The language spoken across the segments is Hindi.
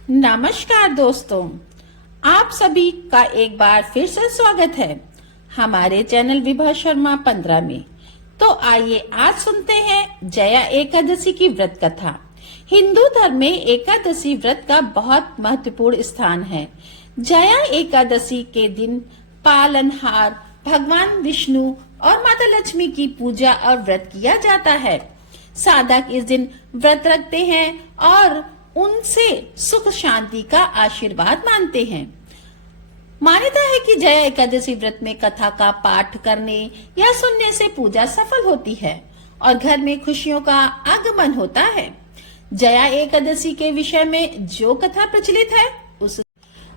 नमस्कार दोस्तों, आप सभी का एक बार फिर से स्वागत है हमारे चैनल विभा शर्मा 15 में। तो आइए आज सुनते हैं जया एकादशी की व्रत कथा। हिंदू धर्म में एकादशी व्रत का बहुत महत्वपूर्ण स्थान है। जया एकादशी के दिन पालनहार भगवान विष्णु और माता लक्ष्मी की पूजा और व्रत किया जाता है। साधक इस दिन व्रत रखते हैं और उनसे सुख शांति का आशीर्वाद मानते हैं। मान्यता है कि जया एकादशी व्रत में कथा का पाठ करने या सुनने से पूजा सफल होती है और घर में खुशियों का आगमन होता है। जया एकादशी के विषय में जो कथा प्रचलित है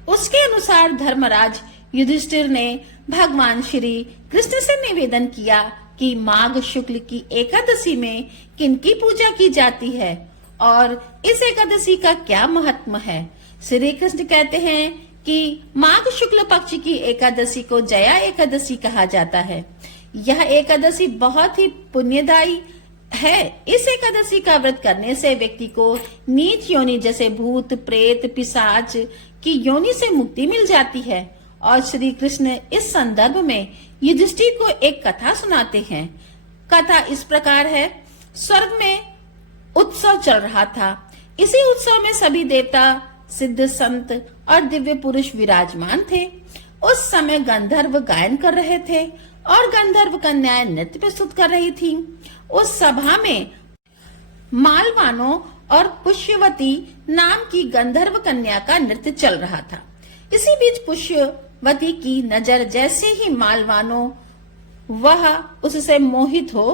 उसके अनुसार धर्मराज युधिष्ठिर ने भगवान श्री कृष्ण से निवेदन किया कि माघ शुक्ल की एकादशी में किनकी पूजा की जाती है और इस एकादशी का क्या महत्व है। श्री कृष्ण कहते हैं कि माघ शुक्ल पक्ष की एकादशी को जया एकादशी कहा जाता है। यह एकादशी बहुत ही पुण्यदायी है। इस एकादशी का व्रत करने से व्यक्ति को नीच योनि जैसे भूत प्रेत पिशाच की योनि से मुक्ति मिल जाती है। और श्री कृष्ण इस संदर्भ में युधिष्ठिर को एक कथा सुनाते हैं। कथा इस प्रकार है। स्वर्ग में उत्सव चल रहा था। इसी उत्सव में सभी देवता सिद्ध संत और दिव्य पुरुष विराजमान थे। उस समय गंधर्व गायन कर रहे थे और गंधर्व कन्याएं नृत्य प्रस्तुत कर रही थीं। उस सभा में मालवानो और पुष्यवती नाम की गंधर्व कन्या का नृत्य चल रहा था। इसी बीच पुष्यवती की नजर जैसे ही मालवानो वह उससे मोहित हो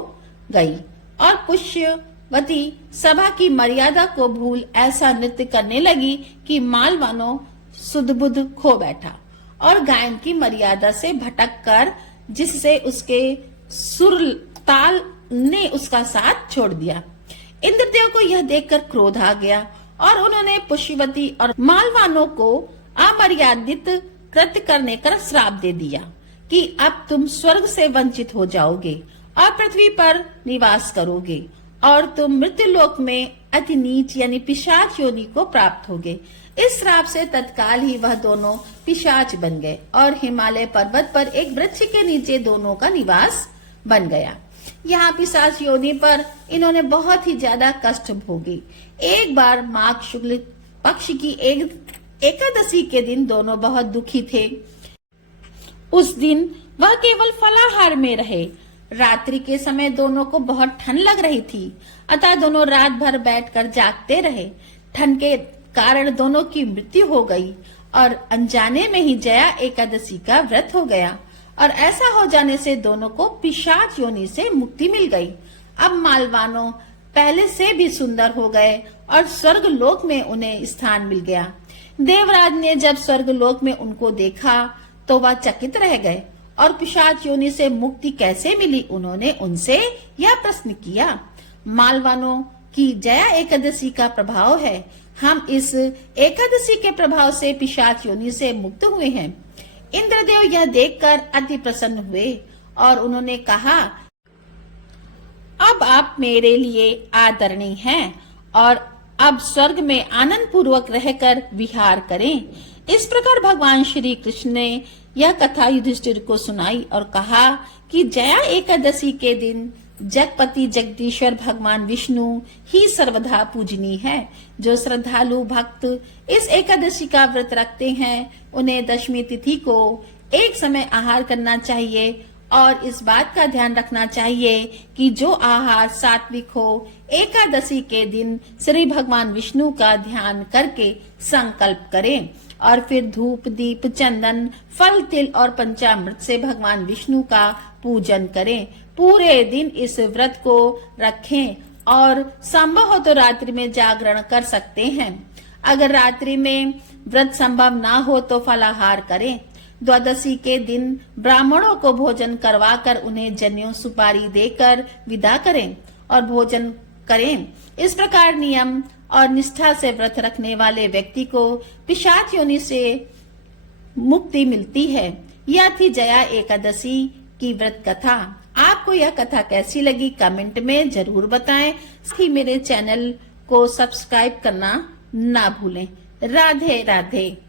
गई और पुष्यवती सभा की मर्यादा को भूल ऐसा नृत्य करने लगी कि मालवानो सुध-बुध खो बैठा और गायन की मर्यादा से भटक कर जिससे उसके सुर ताल ने उसका साथ छोड़ दिया। इंद्रदेव को यह देखकर क्रोध आ गया और उन्होंने पुष्यवती और मालवानों को अमर्यादित कृत्य करने का श्राप दे दिया कि अब तुम स्वर्ग से वंचित हो जाओगे और पृथ्वी पर निवास करोगे और तुम मृत्यु लोक में अति नीच यानी पिशाच योनि को प्राप्त होगे। इस श्राप से तत्काल ही वह दोनों पिशाच बन गए और हिमालय पर्वत पर एक वृक्ष के नीचे दोनों का निवास बन गया। यहाँ पिशाच योनि पर इन्होंने बहुत ही ज्यादा कष्ट भोगी। एक बार माघ शुक्ल पक्ष की एकादशी के दिन दोनों बहुत दुखी थे। उस दिन वह केवल फलाहार में रहे। रात्रि के समय दोनों को बहुत ठंड लग रही थी, अतः दोनों रात भर बैठकर जागते रहे। ठंड के कारण दोनों की मृत्यु हो गई और अनजाने में ही जया एकादशी का व्रत हो गया और ऐसा हो जाने से दोनों को पिशाच योनि से मुक्ति मिल गई। अब मालवानो पहले से भी सुंदर हो गए और स्वर्ग लोक में उन्हें स्थान मिल गया। देवराज ने जब स्वर्ग लोक में उनको देखा तो वह चकित रह गए और पिशाच योनि से मुक्ति कैसे मिली, उन्होंने उनसे यह प्रश्न किया। मालवानों की जया एकादशी का प्रभाव है। हम इस एकादशी के प्रभाव से पिशाच योनि से मुक्त हुए हैं। इंद्रदेव यह देखकर अति प्रसन्न हुए और उन्होंने कहा, अब आप मेरे लिए आदरणीय हैं और अब स्वर्ग में आनंद पूर्वक रहकर विहार करें। इस प्रकार भगवान श्री कृष्ण ने यह कथा युधिष्ठिर को सुनाई और कहा कि जया एकादशी के दिन जगपति जगदीश्वर भगवान विष्णु ही सर्वदा पूजनीय है। जो श्रद्धालु भक्त इस एकादशी का व्रत रखते हैं उन्हें दशमी तिथि को एक समय आहार करना चाहिए और इस बात का ध्यान रखना चाहिए कि जो आहार सात्विक हो एकादशी के दिन श्री भगवान विष्णु का ध्यान करके संकल्प करें और फिर धूप दीप चंदन फल तिल और पंचामृत से भगवान विष्णु का पूजन करें। पूरे दिन इस व्रत को रखें और संभव हो तो रात्रि में जागरण कर सकते हैं। अगर रात्रि में व्रत संभव ना हो तो फलाहार करें। द्वादशी के दिन ब्राह्मणों को भोजन करवाकर उन्हें जनेऊ सुपारी देकर विदा करें और भोजन करें। इस प्रकार नियम और निष्ठा से व्रत रखने वाले व्यक्ति को पिशाच योनि से मुक्ति मिलती है। यह थी जया एकादशी की व्रत कथा। आपको यह कथा कैसी लगी कमेंट में जरूर बताएं। साथ ही मेरे चैनल को सब्सक्राइब करना ना भूलें। राधे राधे।